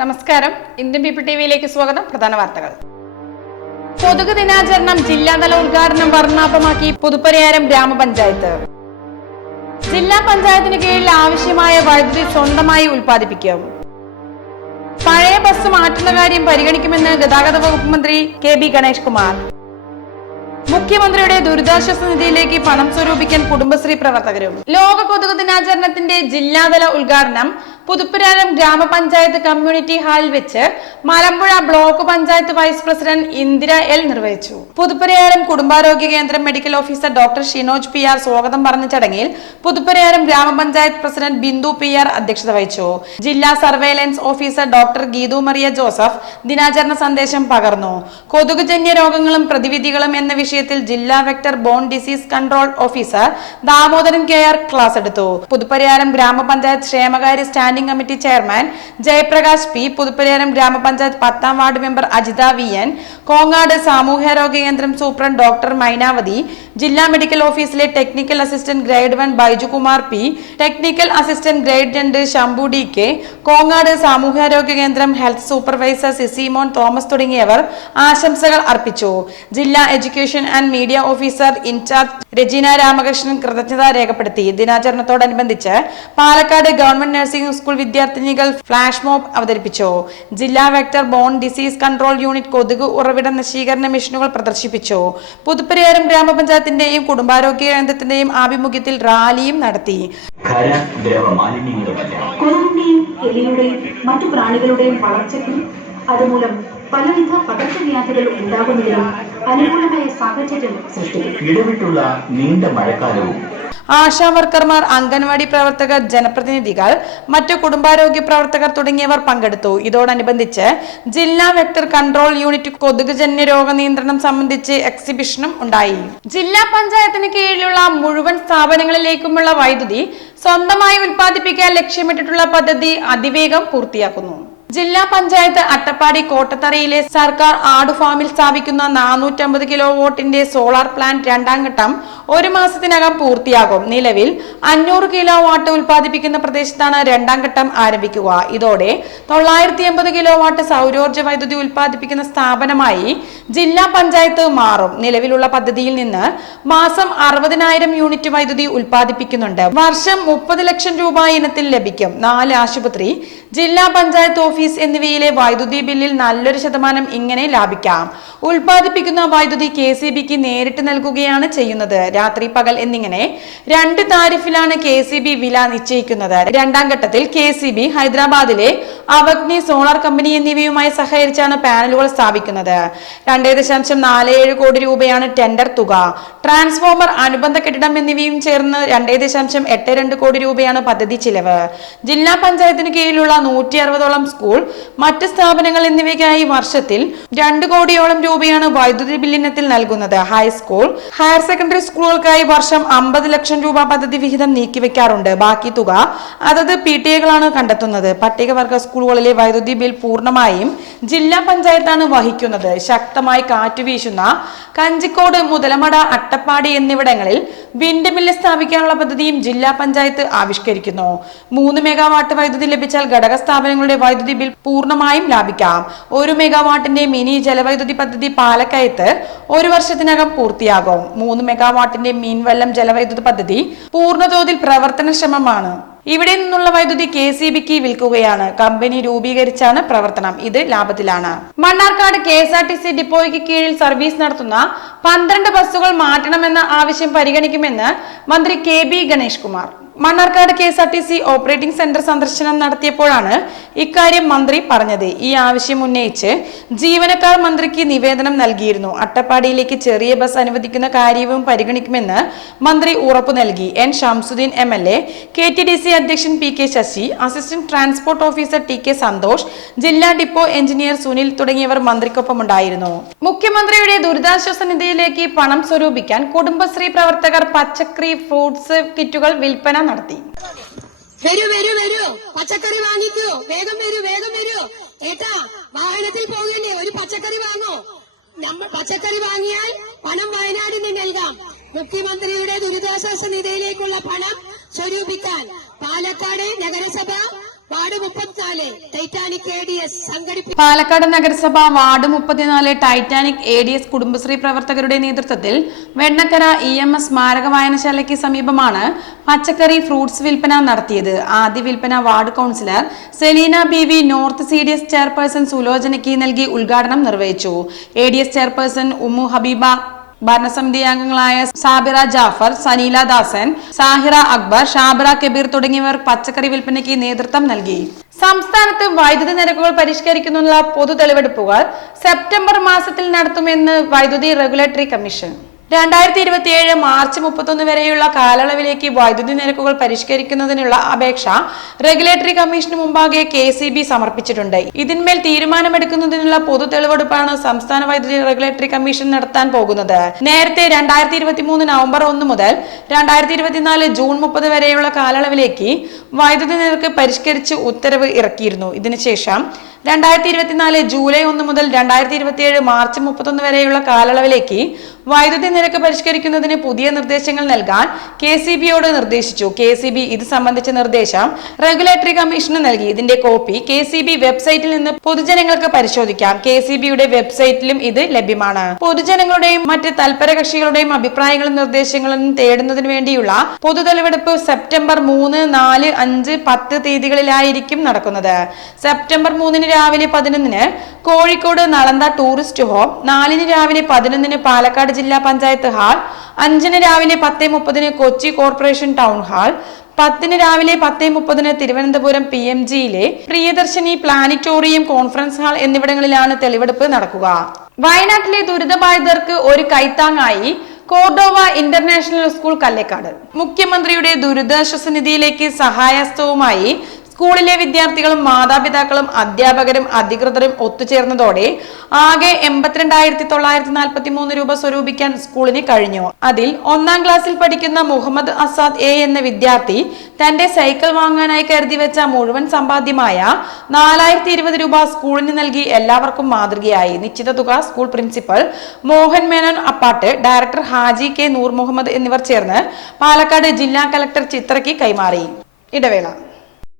നമസ്കാരം. Indian people ടിവിയിലേക്ക് സ്വാഗതം. പ്രധാന വാർത്തകൾ. കൊതുക് ദിനാചരണം ജില്ലാതല ഉദ്ഘാടനം വർണാഭമാക്കി പുതുപ്പരിയാരം ഗ്രാമപഞ്ചായത്ത്. ജില്ലാ പഞ്ചായത്തിന് കീഴിൽ ആവശ്യമായ വൈദ്യുതി സ്വന്തമായി ഉൽപ്പാദിപ്പിക്കും. പഴയ ബസ് മാറ്റുന്ന കാര്യം പരിഗണിക്കുമെന്ന് ഗതാഗത വകുപ്പ് മന്ത്രി കെ ബി ഗണേഷ് കുമാർ മുഖ്യമന്ത്രിയുടെ ദുരിതാശ്വാസ നിധിയിലേക്ക് പണം സ്വരൂപിക്കാൻ കുടുംബശ്രീ പ്രവർത്തകരും ലോക കൊതുക് ദിനാചരണത്തിന്റെ ജില്ലാതല ഉദ്ഘാടനം പുതുപ്പുരാരം ഗ്രാമപഞ്ചായത്ത് കമ്മ്യൂണിറ്റി ഹാളിൽ വെച്ച് Malampuzha block panchayat vice president Indira L നിർവഹിച്ചു. പുതുപ്പുരയാരം കുടുംബാരോഗ്യ കേന്ദ്രം medical officer doctor Shinoj P R സ്വാഗതം പറഞ്ഞ ചടങ്ങിൽ പുതുപ്പുരയാരം ഗ്രാമപഞ്ചായത്ത് പ്രസിഡന്റ് ബിന്ദു പി ആർ അധ്യക്ഷത വഹിച്ചു. ജില്ലാ surveillance officer doctor Geethu Maria Joseph ദിനാചരണ സന്ദേശം പകർന്നു. കൊതുകുജന്യ രോഗങ്ങളും പ്രതിവിധികളും എന്ന വിഷയത്തിൽ ജില്ലാ vector borne disease control officer Damodaran K R class എടുത്തു. പുതുപ്പരിയാരം ഗ്രാമപഞ്ചായത്ത് ക്ഷേമകാര്യ standing committee chairman Jayaprakash P Puthupariyanam ഗ്രാമപഞ്ചായത്ത് പത്താം ward member Ajitha V N Kongad സാമൂഹ്യാരോഗ്യ കേന്ദ്രം സൂപ്രണ്ട് ഡോക്ടർ മൈനാവതി ജില്ലാ മെഡിക്കൽ ഓഫീസിലെ technical assistant grade one Baijukumar P technical assistant grade രണ്ട് Shambhu D K Kongad സാമൂഹ്യാരോഗ്യ കേന്ദ്രം ഹെൽത്ത് സൂപ്പർവൈസർ സിസിമോൻ തോമസ് തുടങ്ങിയവർ ആശംസകൾ അർപ്പിച്ചു. ജില്ലാ education and media officer in charge Rajeena Ramakrishnan കൃതജ്ഞത രേഖപ്പെടുത്തി. ദിനാചരണത്തോടനുബന്ധിച്ച് പാലക്കാട് ഗവൺമെന്റ് നഴ്സിംഗ് സ്കൂൾ വിദ്യാർത്ഥിനികൾ ഫ്ലാഷ് മോബ് അവതരിപ്പിച്ചു. ജില്ലാ vector borne disease control unit കൊതുക് ഉറവിട നശീകരണ മെഷീനുകൾ പ്രദർശിപ്പിച്ചു. പുതുപ്പരിയാരം ഗ്രാമപഞ്ചായത്തിന്റെയും കുടുംബാരോഗ്യ കേന്ദ്രത്തിന്റെയും ആഭിമുഖ്യത്തിൽ റാലിയും നടത്തി. കൊതുകിന്റെയും എലിയുടെയും മറ്റു പ്രാണികളുടെയും വളർച്ചയ്ക്കും അതുമൂലം പലവിധ പകർച്ചവ്യാധികൾ ഉണ്ടാകുന്നതിനും അനുകൂലമായ സാഹചര്യം സൃഷ്ടിക്കും. ഇടവിട്ടുള്ള നീണ്ട മഴക്കാലവും. ആശാ വർക്കർമാർ അംഗൻവാടി പ്രവർത്തകർ ജനപ്രതിനിധികൾ മറ്റു കുടുംബാരോഗ്യ പ്രവർത്തകർ തുടങ്ങിയവർ പങ്കെടുത്തു. ഇതോടനുബന്ധിച്ച് ജില്ലാ വെക്ടർ കൺട്രോൾ യൂണിറ്റ് കൊതുക് ജന്യ രോഗ നിയന്ത്രണം സംബന്ധിച്ച് എക്സിബിഷനും ഉണ്ടായി. ജില്ലാ പഞ്ചായത്തിന് കീഴിലുള്ള മുഴുവൻ സ്ഥാപനങ്ങളിലേക്കുമുള്ള വൈദ്യുതി സ്വന്തമായി ഉൽപ്പാദിപ്പിക്കാൻ ലക്ഷ്യമിട്ടിട്ടുള്ള പദ്ധതി അതിവേഗം പൂർത്തിയാക്കുന്നു. ജില്ലാ പഞ്ചായത്ത് അട്ടപ്പാടി കോട്ടത്തറയിലെ സർക്കാർ ആടുഫാമിൽ സ്ഥാപിക്കുന്ന നാനൂറ്റമ്പത് കിലോ വോട്ടിന്റെ സോളാർ പ്ലാന്റ് രണ്ടാം ഘട്ടം ഒരു മാസത്തിനകം പൂർത്തിയാകും. നിലവിൽ അഞ്ഞൂറ് കിലോ വാട്ട് ഉൽപ്പാദിപ്പിക്കുന്ന പ്രദേശത്താണ് രണ്ടാം ഘട്ടം ആരംഭിക്കുക. ഇതോടെ തൊള്ളായിരത്തി എൺപത് കിലോ വാട്ട് സൗരോർജ വൈദ്യുതി ഉൽപ്പാദിപ്പിക്കുന്ന സ്ഥാപനമായി ജില്ലാ പഞ്ചായത്ത് മാറും. നിലവിലുള്ള പദ്ധതിയിൽ നിന്ന് മാസം അറുപതിനായിരം യൂണിറ്റ് വൈദ്യുതി ഉൽപ്പാദിപ്പിക്കുന്നുണ്ട്. വർഷം മുപ്പത് ലക്ഷം രൂപ ഇനത്തിൽ ലഭിക്കും. നാല് ആശുപത്രി ജില്ലാ പഞ്ചായത്ത് ഓഫീസ് എന്നിവയിലെ വൈദ്യുതി ബില്ലിൽ നല്ലൊരു ശതമാനം ഇങ്ങനെ ലാഭിക്കാം. ഉൽപ്പാദിപ്പിക്കുന്ന വൈദ്യുതി കെ നേരിട്ട് നൽകുകയാണ് ചെയ്യുന്നത്. രാത്രി പകൽ എന്നിങ്ങനെ രണ്ട് താരിഫിലാണ് കെ സി ബി വില നിശ്ചയിക്കുന്നത്. രണ്ടാം ഘട്ടത്തിൽ കെ സി ബി ഹൈദരാബാദിലെ അവഗ്നി സോളാർ കമ്പനി എന്നിവയുമായി സഹകരിച്ചാണ് പാനലുകൾ സ്ഥാപിക്കുന്നത്. രണ്ടേ ദശാംശം നാല് ഏഴ് കോടി രൂപയാണ് ടെൻഡർ തുക. ട്രാൻസ്ഫോമർ അനുബന്ധ കെട്ടിടം എന്നിവയും ചേർന്ന് രണ്ടേ ദശാംശം എട്ട് രണ്ട് കോടി രൂപയാണ് പദ്ധതി ചിലവ്. ജില്ലാ പഞ്ചായത്തിന് കീഴിലുള്ള നൂറ്റി അറുപതോളം സ്കൂൾ മറ്റ് സ്ഥാപനങ്ങൾ എന്നിവയ്ക്കായി വർഷത്തിൽ രണ്ട് കോടിയോളം രൂപയാണ് വൈദ്യുതി ബില്ലിനത്തിൽ നൽകുന്നത്. ഹൈസ്കൂൾ ഹയർ സെക്കൻഡറി സ്കൂളുകൾക്കായി വർഷം അമ്പത് ലക്ഷം രൂപ പദ്ധതി വിഹിതം നീക്കിവെക്കാറുണ്ട്. ബാക്കി തുക അതത് പി ടി എകളാണ് കണ്ടെത്തുന്നത്. പട്ടികവർഗ സ്കൂളുകളിലെ വൈദ്യുതി ബിൽ പൂർണമായും ജില്ലാ പഞ്ചായത്താണ് വഹിക്കുന്നത്. ശക്തമായി കാറ്റ് വീശുന്ന കഞ്ചിക്കോട് മുതലമട അട്ടപ്പാടി എന്നിവിടങ്ങളിൽ വിൻഡ് മില്ല് സ്ഥാപിക്കാനുള്ള പദ്ധതിയും ജില്ലാ പഞ്ചായത്ത് ആവിഷ്കരിക്കുന്നു. മൂന്ന് മെഗാവാട്ട് വൈദ്യുതി ലഭിച്ചാൽ ഘടക സ്ഥാപനങ്ങളുടെ വൈദ്യുതി ബിൽ പൂർണമായും ലാഭിക്കാം. ഒരു മെഗാവാട്ടിന്റെ മിനി ജലവൈദ്യുതി പദ്ധതി പാലക്കയത്ത് ഒരു വർഷത്തിനകം പൂർത്തിയാകും. മൂന്ന് മെഗാവാട്ടിന്റെ മീൻവല്ലം ജലവൈദ്യുത പദ്ധതി പൂർണതോതിൽ പ്രവർത്തനക്ഷമമാണ്. ഇവിടെ നിന്നുള്ള വൈദ്യുതി കെ സി ബിക്ക് വിൽക്കുകയാണ്. കമ്പനി രൂപീകരിച്ചാണ് പ്രവർത്തനം. ഇത് ലാഭത്തിലാണ്. Mannarkkad K S R T C ഡിപ്പോയ്ക്ക് കീഴിൽ സർവീസ് നടത്തുന്ന പന്ത്രണ്ട് ബസ്സുകൾ മാറ്റണമെന്ന ആവശ്യം പരിഗണിക്കുമെന്ന് മന്ത്രി K B Ganesh Kumar Mannarkkad K S R T C operating centre സന്ദർശനം നടത്തിയപ്പോഴാണ് ഇക്കാര്യം മന്ത്രി പറഞ്ഞത്. ഈ ആവശ്യം ഉന്നയിച്ച് ജീവനക്കാർ മന്ത്രിക്ക് നിവേദനം നൽകിയിരുന്നു. അട്ടപ്പാടിയിലേക്ക് ചെറിയ ബസ് അനുവദിക്കുന്ന കാര്യവും പരിഗണിക്കുമെന്ന് മന്ത്രി ഉറപ്പു നൽകി. N Shamsudheen M L A K T D C അധ്യക്ഷൻ P K Sasi assistant transport officer T K Santhosh ജില്ലാ ഡിപ്പോ എഞ്ചിനീയർ സുനിൽ തുടങ്ങിയവർ മന്ത്രിക്കൊപ്പമുണ്ടായിരുന്നു. മുഖ്യമന്ത്രിയുടെ ദുരിതാശ്വാസ നിധിയിലേക്ക് പണം സ്വരൂപിക്കാൻ കുടുംബശ്രീ പ്രവർത്തകർ പച്ചക്കറി ഫ്രൂട്ട്സ് കിറ്റുകൾ വിൽപ്പന നടത്തി. വരൂ വരൂ വരൂ. പച്ചക്കറി വാങ്ങിക്കൂ. വേഗം വരൂ വേഗം വരൂ. ഏട്ടാ വാഹനത്തിൽ പോകല്ലേ? ഒരു പച്ചക്കറി വാങ്ങോ? നമ്മൾ പച്ചക്കറി വാങ്ങിയാൽ പണം വയനാടിന് നൽകാം. മുഖ്യമന്ത്രിയുടെ ദുരിതാശ്വാസ നിധിയിലേക്കുള്ള പണം സ്വരൂപിക്കാൻ പാലക്കാട് നഗരസഭ പാലക്കാട് നഗരസഭ വാർഡ് മുപ്പത്തിനാല് Titanic A D S Kudumbashree പ്രവർത്തകരുടെ നേതൃത്വത്തിൽ വെണ്ണക്കര ഇ എം എസ് സ്മാരക വായനശാലയ്ക്ക് സമീപമാണ് പച്ചക്കറി ഫ്രൂട്ട്സ് വിൽപ്പന നടത്തിയത്. ആദ്യ വിൽപ്പന ward councillor Selina B V north C D S chairperson സുലോചനയ്ക്ക് നൽകി ഉദ്ഘാടനം നിർവഹിച്ചു. A D S chairperson Ummu Habeeba ഭരണസമിതി അംഗങ്ങളായ സാബിറ ജാഫർ സനീല ദാസൻ സാഹിറ അക്ബർ ഷാബിറ കബീർ തുടങ്ങിയവർ പച്ചക്കറി വിൽപ്പനയ്ക്ക് നേതൃത്വം നൽകി. സംസ്ഥാനത്ത് വൈദ്യുതി നിരക്കുകൾ പരിഷ്കരിക്കുന്നതിനുള്ള പൊതു തെളിവെടുപ്പുകൾ സെപ്റ്റംബർ മാസത്തിൽ നടത്തുമെന്ന് വൈദ്യുതി റെഗുലേറ്ററി കമ്മീഷൻ. രണ്ടായിരത്തി ഇരുപത്തി ഏഴ് മാർച്ച് മുപ്പത്തൊന്ന് വരെയുള്ള കാലയളവിലേക്ക് വൈദ്യുതി നിരക്കുകൾ പരിഷ്കരിക്കുന്നതിനുള്ള അപേക്ഷ റെഗുലേറ്ററി കമ്മീഷന് മുമ്പാകെ കെ സി ബി സമർപ്പിച്ചിട്ടുണ്ട്. ഇതിന്മേൽ തീരുമാനമെടുക്കുന്നതിനുള്ള പൊതു തെളിവെടുപ്പാണ് സംസ്ഥാന വൈദ്യുതി റെഗുലേറ്ററി കമ്മീഷൻ നടത്താൻ പോകുന്നത്. നേരത്തെ രണ്ടായിരത്തി ഇരുപത്തി മൂന്ന് നവംബർ ഒന്ന് മുതൽ രണ്ടായിരത്തി ഇരുപത്തിനാല് ജൂൺ മുപ്പത് വരെയുള്ള കാലയളവിലേക്ക് വൈദ്യുതി നിരക്ക് പരിഷ്കരിച്ച് ഉത്തരവ് ഇറക്കിയിരുന്നു. ഇതിനുശേഷം രണ്ടായിരത്തി ഇരുപത്തിനാല് ജൂലൈ ഒന്ന് മുതൽ രണ്ടായിരത്തി ഇരുപത്തിയേഴ് മാർച്ച് മുപ്പത്തൊന്ന് വരെയുള്ള കാലയളവിലേക്ക് വൈദ്യുതി നിരക്ക് പരിഷ്കരിക്കുന്നതിന് പുതിയ നിർദ്ദേശങ്ങൾ നൽകാൻ കെ സി ബിയോട് നിർദ്ദേശിച്ചു. കെ സി ബി ഇത് സംബന്ധിച്ച നിർദ്ദേശം റെഗുലേറ്ററി കമ്മീഷന് നൽകി. ഇതിന്റെ കോപ്പി കെ സി ബി വെബ്സൈറ്റിൽ നിന്ന് പൊതുജനങ്ങൾക്ക് പരിശോധിക്കാം. കെ സി ബിയുടെ വെബ്സൈറ്റിലും ഇത് ലഭ്യമാണ്. പൊതുജനങ്ങളുടെയും മറ്റ് തൽപര കക്ഷികളുടെയും അഭിപ്രായങ്ങളും നിർദ്ദേശങ്ങളും തേടുന്നതിന് വേണ്ടിയുള്ള പൊതു തെളിവെടുപ്പ് സെപ്റ്റംബർ മൂന്ന് നാല് അഞ്ച് പത്ത് തീയതികളിലായിരിക്കും നടക്കുന്നത്. സെപ്റ്റംബർ മൂന്നിന് രാവിലെ പതിനൊന്നിന് കോഴിക്കോട് നളന്ത ടൂറിസ്റ്റ് ഹോം നാലിന് രാവിലെ പതിനൊന്നിന് പാലക്കാട് ജില്ലാ പഞ്ചായത്ത് ഹാൾ അഞ്ചിന് രാവിലെ പത്ത് മുപ്പതിന് കൊച്ചി കോർപ്പറേഷൻ ടൗൺ ഹാൾ പത്തിന് രാവിലെ പത്ത് മുപ്പതിന് തിരുവനന്തപുരം പി എം ജിയിലെ പ്രിയദർശിനി പ്ലാനിറ്റോറിയം കോൺഫറൻസ് ഹാൾ എന്നിവിടങ്ങളിലാണ് തെളിവെടുപ്പ് നടക്കുക. വയനാട്ടിലെ ദുരിതബാധിതർക്ക് ഒരു കൈത്താങ്ങായി കോർഡോവ ഇന്റർനാഷണൽ സ്കൂൾ കല്ലേക്കാട്. മുഖ്യമന്ത്രിയുടെ ദുരിതാശ്വാസ നിധിയിലേക്ക് സഹായസ്ഥവുമായി സ്കൂളിലെ വിദ്യാർത്ഥികളും മാതാപിതാക്കളും അധ്യാപകരും അധികൃതരും ഒത്തുചേർന്നതോടെ ആകെ എൺപത്തിരണ്ടായിരത്തി തൊള്ളായിരത്തി നാൽപ്പത്തി മൂന്ന് രൂപ സ്വരൂപിക്കാൻ സ്കൂളിന് കഴിഞ്ഞു. അതിൽ ഒന്നാം ക്ലാസ്സിൽ പഠിക്കുന്ന മുഹമ്മദ് അസാദ് എ എന്ന വിദ്യാർത്ഥി തന്റെ സൈക്കിൾ വാങ്ങാനായി കരുതി വെച്ച മുഴുവൻ സമ്പാദ്യമായ നാലായിരത്തി ഇരുപത് രൂപ സ്കൂളിന് നൽകി എല്ലാവർക്കും മാതൃകയായി. നിശ്ചിത തുക school principal Mohan Menon Appat director Haji K Noor Muhammad എന്നിവർ ചേർന്ന് പാലക്കാട് ജില്ലാ കലക്ടർ ചിത്രയ്ക്ക് കൈമാറി. ഇടവേള.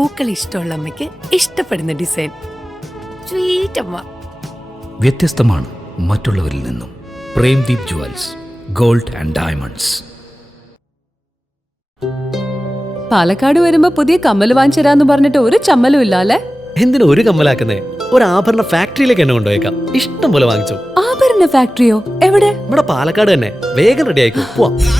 പൂക്കൾ ഇഷ്ടമുള്ള അമ്മയ്ക്ക് ഇഷ്ടപ്പെടുന്ന ഡിസൈൻ. സ്വീറ്റ് അമ്മ വ്യത്യസ്തമാണ് മറ്റുള്ളവരിൽ നിന്നും. Premdeep jewels gold and diamonds. Palakkad വരുമ്പോ പുതിയ കമ്മൽ വാങ്ങിച്ചരാന്ന് പറഞ്ഞിട്ട് ഒരു ചമ്മലും ഇല്ല അല്ലെ എന്തിനാ ഒരു കമ്മലാക്കുന്നേ? ഒരു ആഭരണ ഫാക്ടറിയിലേക്ക് എന്നെ കൊണ്ടുപോയേക്കാം. ഇഷ്ടം പോലെ വാങ്ങിച്ചു. ആഭരണ ഫാക്ടറിയോ? എവിടെ? ഇവിടെ പാലക്കാട് തന്നെ. വേഗം റെഡി ആയിക്കോ. പോവാം.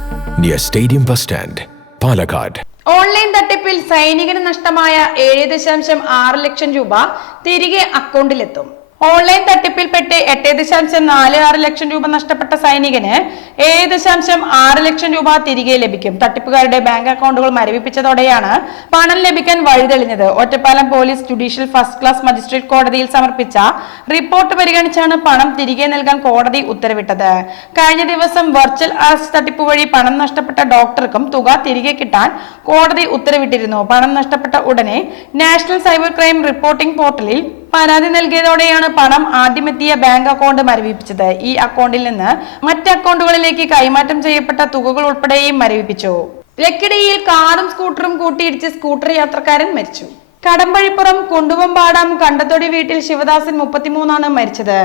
near Stadium Bus Stand, Palakkad online തട്ടിപ്പിൽ സൈനികന് നഷ്ടമായ ഏഴ് ദശാംശം ആറ് ലക്ഷം രൂപ തിരികെ അക്കൗണ്ടിലെത്തും ഓൺലൈൻ തട്ടിപ്പിൽപ്പെട്ട് എട്ട് ദശാംശം നാല് ആറ് ലക്ഷം രൂപ നഷ്ടപ്പെട്ട സൈനികന് ഏഴ് ദശാംശം ആറ് ലക്ഷം രൂപ തിരികെ ലഭിക്കും. തട്ടിപ്പുകാരുടെ ബാങ്ക് അക്കൗണ്ടുകൾ മരവിപ്പിച്ചതോടെയാണ് പണം ലഭിക്കാൻ വഴിതെളിഞ്ഞത്. Ottapalam police judicial first class magistrate കോടതിയിൽ സമർപ്പിച്ച റിപ്പോർട്ട് പരിഗണിച്ചാണ് പണം തിരികെ നൽകാൻ കോടതി ഉത്തരവിട്ടത്. കഴിഞ്ഞ ദിവസം വെർച്വൽ അറസ്റ്റ് തട്ടിപ്പ് വഴി പണം നഷ്ടപ്പെട്ട ഡോക്ടർക്കും തുക തിരികെ കിട്ടാൻ കോടതി ഉത്തരവിട്ടിരുന്നു. പണം നഷ്ടപ്പെട്ട ഉടനെ നാഷണൽ സൈബർ ക്രൈം റിപ്പോർട്ടിംഗ് പോർട്ടലിൽ പരാതി നൽകിയതോടെയാണ് പണം ആദ്യമെത്തിയ ബാങ്ക് അക്കൗണ്ട് മരവിപ്പിച്ചത്. ഈ അക്കൗണ്ടിൽ നിന്ന് മറ്റ് അക്കൗണ്ടുകളിലേക്ക് കൈമാറ്റം ചെയ്യപ്പെട്ട തുകകൾ ഉൾപ്പെടെയും മരവിപ്പിച്ചു. ലക്കിടിയിൽ കാറും സ്കൂട്ടറും കൂട്ടിയിടിച്ച് സ്കൂട്ടർ യാത്രക്കാരൻ മരിച്ചു. കടമ്പഴിപ്പുറം കുണ്ടുവമ്പാടം കണ്ടത്തൊടി വീട്ടിൽ ശിവദാസൻ മുപ്പത്തിമൂന്നാണ് മരിച്ചത്.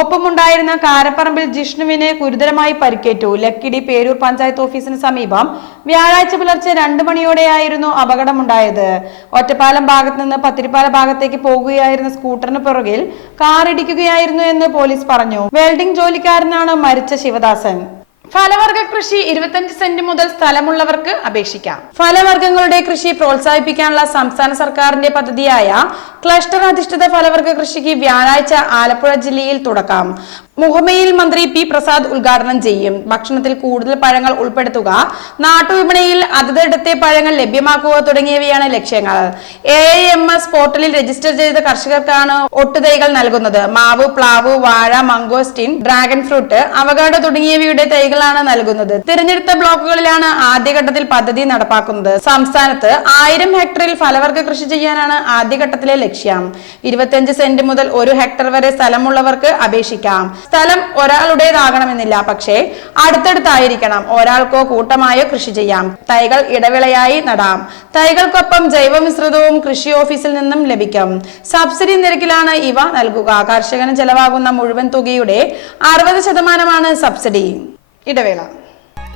ഒപ്പമുണ്ടായിരുന്ന കാരപ്പറമ്പിൽ ജിഷ്ണുവിന് ഗുരുതരമായി പരിക്കേറ്റു. ലക്കിടി പേരൂർ പഞ്ചായത്ത് ഓഫീസിന് സമീപം വ്യാഴാഴ്ച പുലർച്ചെ രണ്ടു മണിയോടെയായിരുന്നു അപകടമുണ്ടായത്. ഒറ്റപ്പാലം ഭാഗത്ത് നിന്ന് പത്തിരിപ്പാല ഭാഗത്തേക്ക് പോകുകയായിരുന്ന സ്കൂട്ടറിന് പുറകിൽ കാറിടിക്കുകയായിരുന്നു എന്ന് പോലീസ് പറഞ്ഞു. വെൽഡിംഗ് ജോലിക്കാരനാണ് മരിച്ച ശിവദാസൻ. ഫലവർഗ കൃഷി ഇരുപത്തഞ്ച് സെന്റ് മുതൽ സ്ഥലമുള്ളവർക്ക് അപേക്ഷിക്കാം. ഫലവർഗങ്ങളുടെ കൃഷി പ്രോത്സാഹിപ്പിക്കാനുള്ള സംസ്ഥാന സർക്കാരിന്റെ പദ്ധതിയായ ക്ലസ്റ്റർ അധിഷ്ഠിത ഫലവർഗ കൃഷിക്ക് വ്യാഴാഴ്ച ആലപ്പുഴ ജില്ലയിൽ തുടക്കം. മുഹമ്മയിൽ മന്ത്രി പി പ്രസാദ് ഉദ്ഘാടനം ചെയ്യും. ഭക്ഷണത്തിൽ കൂടുതൽ പഴങ്ങൾ ഉൾപ്പെടുത്തുക നാട്ടുവിപണിയിൽ അതതിടത്തെ പഴങ്ങൾ ലഭ്യമാക്കുക തുടങ്ങിയവയാണ് ലക്ഷ്യങ്ങൾ. എ എം എസ് പോർട്ടലിൽ രജിസ്റ്റർ ചെയ്ത കർഷകർക്കാണ് ഒട്ടുതൈകൾ നൽകുന്നത്. മാവ് പ്ലാവ് വാഴ മംഗോസ്റ്റിൻ ഡ്രാഗൺ ഫ്രൂട്ട് അവകാഡോ തുടങ്ങിയവയുടെ തൈകളാണ് നൽകുന്നത്. തിരഞ്ഞെടുത്ത ബ്ലോക്കുകളിലാണ് ആദ്യഘട്ടത്തിൽ പദ്ധതി നടപ്പാക്കുന്നത്. സംസ്ഥാനത്ത് ആയിരം ഹെക്ടറിൽ ഫലവർഗ കൃഷി ചെയ്യാനാണ് ആദ്യഘട്ടത്തിലെ ലക്ഷ്യം. ഇരുപത്തിയഞ്ച് സെന്റ് മുതൽ ഒരു ഹെക്ടർ വരെ സ്ഥലമുള്ളവർക്ക് അപേക്ഷിക്കാം. സ്ഥലം ഒരാളുടേതാകണമെന്നില്ല. പക്ഷേ അടുത്തടുത്തായിരിക്കണം ഒരാൾക്കോ കൂട്ടമായോ കൃഷി ചെയ്യാം. തൈകൾ ഇടവിളയായി നടാം. തൈകൾക്കൊപ്പം ജൈവമിശ്രിതവും കൃഷി ഓഫീസിൽ നിന്നും ലഭിക്കും. സബ്സിഡി നിരക്കിലാണ് ഇവ നൽകുക. കർഷകന് ചെലവാകുന്ന മുഴുവൻ തുകയുടെ അറുപത് ശതമാനമാണ് സബ്സിഡി. ഇടവേള.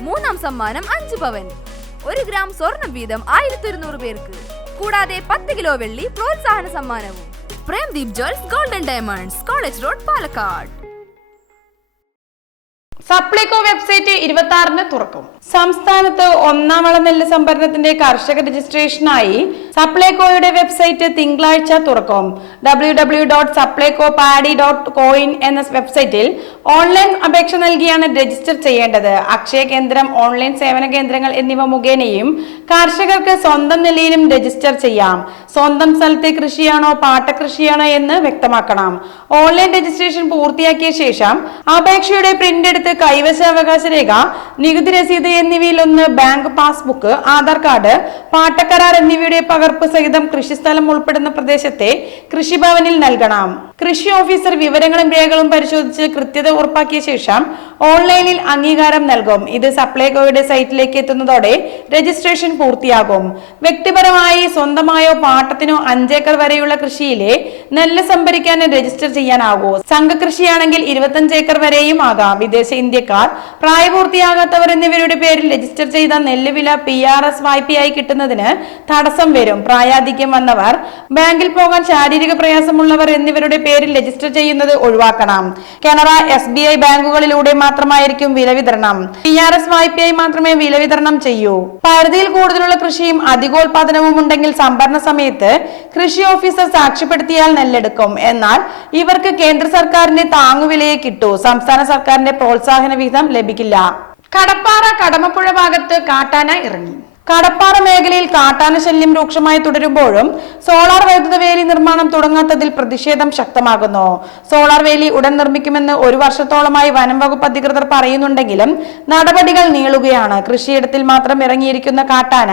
മൂന്നാം സമ്മാനം അഞ്ച് പവൻ. ഒരു ഗ്രാം സ്വർണം വീതം ആയിരത്തി ഒരുന്നൂറ് പേർക്ക്. കൂടാതെ പത്ത് കിലോ വെള്ളി പ്രോത്സാഹന സമ്മാനവും. Premdeep jewels golden diamonds college road Palakkad. Supplyco website ഇരുപത്തി ആറിന് തുറക്കും. സംസ്ഥാനത്ത് ഒന്നാം വള നെല്ല് സംഭരണത്തിന്റെ കർഷക രജിസ്ട്രേഷനായി സപ്ലൈകോയുടെ വെബ്സൈറ്റ് തിങ്കളാഴ്ച തുറക്കും. W W dot Supplyco paddy dot co in എന്ന വെബ്സൈറ്റിൽ ഓൺലൈൻ അപേക്ഷ നൽകിയാണ് രജിസ്റ്റർ ചെയ്യേണ്ടത്. അക്ഷയ കേന്ദ്രം ഓൺലൈൻ സേവന കേന്ദ്രങ്ങൾ എന്നിവ മുഖേനയും കർഷകർക്ക് സ്വന്തം നിലയിലും രജിസ്റ്റർ ചെയ്യാം. സ്വന്തം സ്ഥലത്തെ കൃഷിയാണോ പാട്ടകൃഷിയാണോ എന്ന് വ്യക്തമാക്കണം. ഓൺലൈൻ രജിസ്ട്രേഷൻ പൂർത്തിയാക്കിയ ശേഷം അപേക്ഷയുടെ പ്രിന്റ് എടുത്ത് കൈവശാവകാശ രേഖ നികുതി രസീത് എന്നിവയിലൊന്ന് ബാങ്ക് പാസ്ബുക്ക് ആധാർ കാർഡ് പാട്ടക്കരാർ എന്നിവയുടെ പകർപ്പ് സഹിതം കൃഷിസ്ഥലം ഉൾപ്പെടുന്ന പ്രദേശത്തെ കൃഷിഭവനിൽ നൽകണം. കൃഷി ഓഫീസർ വിവരങ്ങളും രേഖകളും പരിശോധിച്ച് കൃത്യത ഉറപ്പാക്കിയ ശേഷം ഓൺലൈനിൽ അംഗീകാരം നൽകും. ഇത് സപ്ലൈകോയുടെ സൈറ്റിലേക്ക് എത്തുന്നതോടെ രജിസ്ട്രേഷൻ പൂർത്തിയാകും. വ്യക്തിപരമായി സ്വന്തമായോ പാട്ടത്തിനോ അഞ്ചേക്കർ വരെയുള്ള കൃഷിയിലെ നെല്ല് സംഭരിക്കാൻ രജിസ്റ്റർ ചെയ്യാനാകൂ. സംഘകൃഷിയാണെങ്കിൽ ഇരുപത്തഞ്ച് ഏക്കർ വരെയും ആകാം. വിദേശ ഇന്ത്യക്കാർ പ്രായപൂർത്തിയാകാത്തവർ എന്നിവരുടെ പേരിൽ രജിസ്റ്റർ ചെയ്ത നെല്ലുവില പി ആർ എസ് വായ്പയായി കിട്ടുന്നതിന് തടസ്സം വരും. പ്രായാധിക്യം വന്നവർ ബാങ്കിൽ പോകാൻ ശാരീരിക പ്രയാസമുള്ളവർ എന്നിവരുടെ പേരിൽ രജിസ്റ്റർ ചെയ്യുന്നത് ഒഴിവാക്കണം. കനറ എസ് ബി ഐ ബാങ്കുകളിലൂടെ മാത്രമായിരിക്കും വില വിതരണം. പി ആർ എസ് വായ്പയായി മാത്രമേ വില വിതരണം ചെയ്യൂ. പരിധിയിൽ കൂടുതലുള്ള കൃഷിയും അധികോൽപാദനവും ഉണ്ടെങ്കിൽ സംഭരണ സമയത്ത് കൃഷി ഓഫീസർ സാക്ഷ്യപ്പെടുത്തിയാൽ നെല്ലെടുക്കും. എന്നാൽ ഇവർക്ക് കേന്ദ്ര സർക്കാരിന്റെ താങ്ങുവിലയെ കിട്ടൂ. സംസ്ഥാന സർക്കാരിന്റെ പ്രോത്സാഹന വിഹിതം ലഭിക്കില്ല. കടപ്പാറ കടമപ്പുഴ ഭാഗത്ത് കാട്ടാന ഇറങ്ങി. കടപ്പാറ മേഖലയിൽ കാട്ടാന ശല്യം രൂക്ഷമായി തുടരുമ്പോഴും സോളാർ വൈദ്യുത വേലി നിർമ്മാണം തുടങ്ങാത്തതിൽ പ്രതിഷേധം ശക്തമാകുന്നു. സോളാർ വേലി ഉടൻ നിർമ്മിക്കുമെന്ന് ഒരു വർഷത്തോളമായി വനം വകുപ്പ് അധികൃതർ പറയുന്നുണ്ടെങ്കിലും നടപടികൾ നീളുകയാണ്. കൃഷിയിടത്തിൽ മാത്രം ഇറങ്ങിയിരിക്കുന്ന കാട്ടാന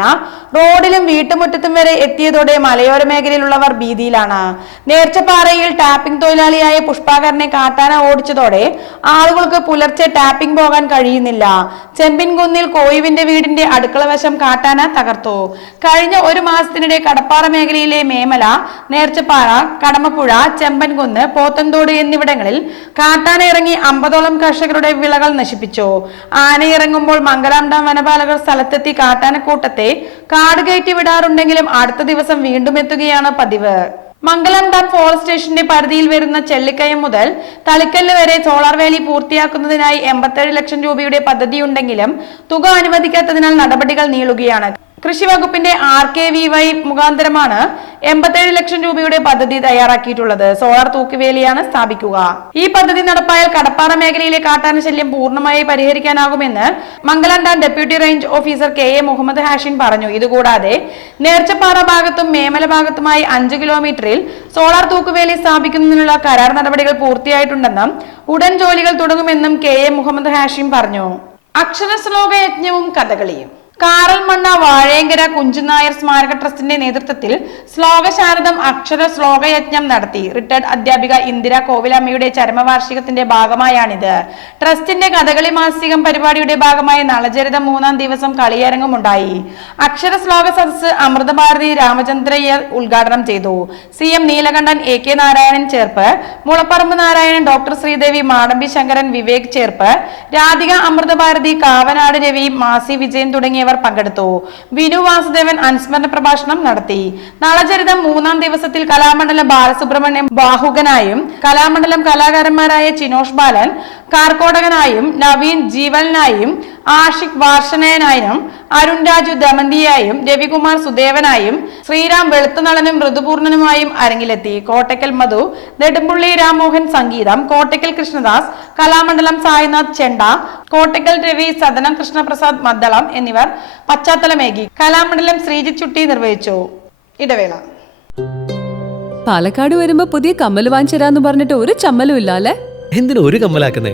റോഡിലും വീട്ടുമുറ്റത്തും വരെ എത്തിയതോടെ മലയോര മേഖലയിലുള്ളവർ ഭീതിയിലാണ്. നേർച്ചപ്പാറയിൽ ടാപ്പിംഗ് തൊഴിലാളിയായ പുഷ്പാകരനെ കാട്ടാന ഓടിച്ചതോടെ ആളുകൾക്ക് പുലർച്ചെ ടാപ്പിംഗ് പോകാൻ കഴിയുന്നില്ല. ചെമ്പിൻകുന്നിൽ കോയിവിന്റെ വീടിന്റെ അടുക്കള വശം കാട്ടാന തകർത്തു. കഴിഞ്ഞ ഒരു മാസത്തിനിടെ കടപ്പാറ മേഖലയിലെ മേമല നേർച്ചപ്പാറ കടമപ്പുഴ ചെമ്പൻകുന്ന് പോത്തൻതോട് എന്നിവിടങ്ങളിൽ കാട്ടാന ഇറങ്ങി അമ്പതോളം കർഷകരുടെ വിളകൾ നശിപ്പിച്ചു. ആന ഇറങ്ങുമ്പോൾ മംഗലാം ഡാം വനപാലകർ സ്ഥലത്തെത്തി കാട്ടാനക്കൂട്ടത്തെ കാട് കയറ്റി വിടാറുണ്ടെങ്കിലും അടുത്ത ദിവസം വീണ്ടും എത്തുകയാണ് പതിവ്. മംഗലം ഡാം ഫോറസ്റ്റ് സ്റ്റേഷന്റെ പരിധിയിൽ വരുന്ന ചെള്ളിക്കയം മുതൽ തളിക്കല്ല് വരെ സോളാർ വാലി പൂർത്തിയാക്കുന്നതിനായി എൺപത്തേഴ് ലക്ഷം രൂപയുടെ പദ്ധതിയുണ്ടെങ്കിലും തുക അനുവദിക്കാത്തതിനാൽ നടപടികൾ നീളുകയാണ്. കൃഷി വകുപ്പിന്റെ ആർ കെ വി വൈ മുഖാന്തരമാണ് എൺപത്തേഴ് ലക്ഷം രൂപയുടെ പദ്ധതി തയ്യാറാക്കിയിട്ടുള്ളത്. സോളാർ തൂക്കുവേലിയാണ് സ്ഥാപിക്കുക. ഈ പദ്ധതി നടപ്പായാൽ കടപ്പാറ മേഖലയിലെ കാട്ടാന ശല്യം പൂർണമായി പരിഹരിക്കാനാകുമെന്ന് Mangalam dam deputy range officer K A Muhammad Hashin പറഞ്ഞു. ഇതുകൂടാതെ നേർച്ചപ്പാറ ഭാഗത്തും മേമല ഭാഗത്തുമായി അഞ്ച് കിലോമീറ്ററിൽ സോളാർ തൂക്കുവേലി സ്ഥാപിക്കുന്നതിനുള്ള കരാർ നടപടികൾ പൂർത്തിയായിട്ടുണ്ടെന്നും ഉടൻ ജോലികൾ തുടങ്ങുമെന്നും കെ എ മുഹമ്മദ് ഹാഷിം പറഞ്ഞു. അക്ഷര യജ്ഞവും കഥകളിയും. കാറൽമണ്ണ വാഴയങ്കര കുഞ്ചുനായർ സ്മാരക ട്രസ്റ്റിന്റെ നേതൃത്വത്തിൽ ശ്ലോകശാരദം അക്ഷര ശ്ലോകയജ്ഞം നടത്തി. റിട്ടയർഡ് അധ്യാപിക ഇന്ദിര കോവിലമ്മയുടെ ചരമവാർഷികത്തിന്റെ ഭാഗമായാണിത്. ട്രസ്റ്റിന്റെ കഥകളി മാസികം പരിപാടിയുടെ ഭാഗമായി നളചരിതം മൂന്നാം ദിവസം കളിയരങ്ങും ഉണ്ടായി അക്ഷര ശ്ലോക സദസ് അമൃതഭാരതി രാമചന്ദ്രയ്യർ ഉദ്ഘാടനം ചെയ്തു. C M Neelakantan A K Narayanan Cherpu Mulapparambu Narayanan doctor Sreedevi Madambi Sankaran Vivek Cherpu Radhika Amrithabharathi Kavanad Ravi Masi Vijayan തുടങ്ങിയവർ പങ്കെടുത്തു. വിനു വാസുദേവൻ അനുസ്മരണ പ്രഭാഷണം നടത്തി. നളചരിതം മൂന്നാം ദിവസത്തിൽ കലാമണ്ഡലം ബാലസുബ്രഹ്മണ്യം ബാഹുകനായും കലാമണ്ഡലം കലാകാരന്മാരായ ചിനോഷ് ബാലൻ കാർക്കോടകനായും നവീൻ ജീവനായും ആഷിഖ് വാർഷണയനായും അരുൺ രാജു ദമന്തിയായും രവികുമാർ സുദേവനായും ശ്രീരാം വെളുത്തുനളനും ഋതുപൂർണനുമായും അരങ്ങിലെത്തി കോട്ടയ്ക്കൽ മധു നെടുമ്പുള്ളി രാമോഹൻ സംഗീതം കോട്ടയ്ക്കൽ കൃഷ്ണദാസ് കലാമണ്ഡലം സായിനാഥ് ചെണ്ട കോട്ടയ്ക്കൽ രവി സദനം കൃഷ്ണപ്രസാദ് മദ്ദളം എന്നിവർ പശ്ചാത്തലമേകി കലാമണ്ഡലം ശ്രീജിത് ചുട്ടി നിർവഹിച്ചു. ഇടവേള. പാലക്കാട് വരുമ്പോ പുതിയ കമ്മൽ വാങ്ങിച്ചരാന്ന് പറഞ്ഞിട്ട് ഒരു ചമ്മലും ഇല്ല അല്ലെ എന്തിനാ ഒരു കമ്മലാക്കുന്നേ?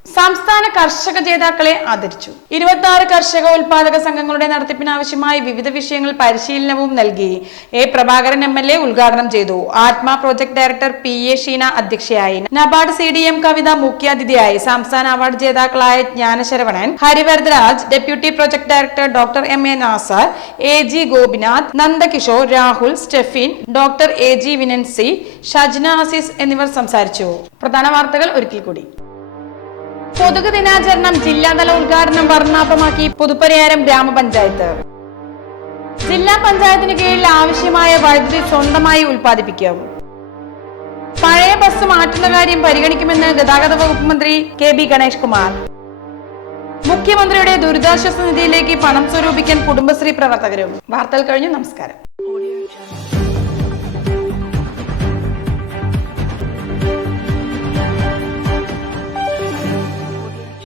സംസ്ഥാന കർഷക ജേതാക്കളെ ആദരിച്ചു. ഇരുപത്തി ആറ് കർഷക ഉൽപാദക സംഘങ്ങളുടെ നടത്തിപ്പിനാവശ്യമായ വിവിധ വിഷയങ്ങൾ പരിശീലനവും നൽകി. A. Prabhakaran M. L. A ഉദ്ഘാടനം ചെയ്തു. ATMA project director P. A. Sheena അധ്യക്ഷയായി. NABARD C. D. M. Kavitha മുഖ്യാതിഥിയായി. സംസ്ഥാന അവാർഡ് ജേതാക്കളായ Jnanasaravanan Harivaradaraj deputy project director doctor M. A. Nasar A. G. Gopinath Nandakishore Rahul Stephin doctor A. G. Vinancy Shajna Azeez എന്നിവർ സംസാരിച്ചു. പ്രധാന വാർത്തകൾ ഒരിക്കൽ കൂടി. കൊതുക് ദിനാചരണം ജില്ലാതല ഉദ്ഘാടനം വർണാഭമാക്കി പുതുപ്പരിയാരം ഗ്രാമപഞ്ചായത്ത്. ജില്ലാ പഞ്ചായത്തിന് കീഴിൽ ആവശ്യമായ വൈദ്യുതി സ്വന്തമായി ഉൽപ്പാദിപ്പിക്കും. പഴയ ബസ് മാറ്റുന്ന കാര്യം പരിഗണിക്കുമെന്ന് ഗതാഗത വകുപ്പ് മന്ത്രി കെ ബി ഗണേഷ് കുമാർ. മുഖ്യമന്ത്രിയുടെ ദുരിതാശ്വാസ നിധിയിലേക്ക് പണം സ്വരൂപിക്കാൻ കുടുംബശ്രീ പ്രവർത്തകരും. വാർത്തകൾ കഴിഞ്ഞു നമസ്കാരം.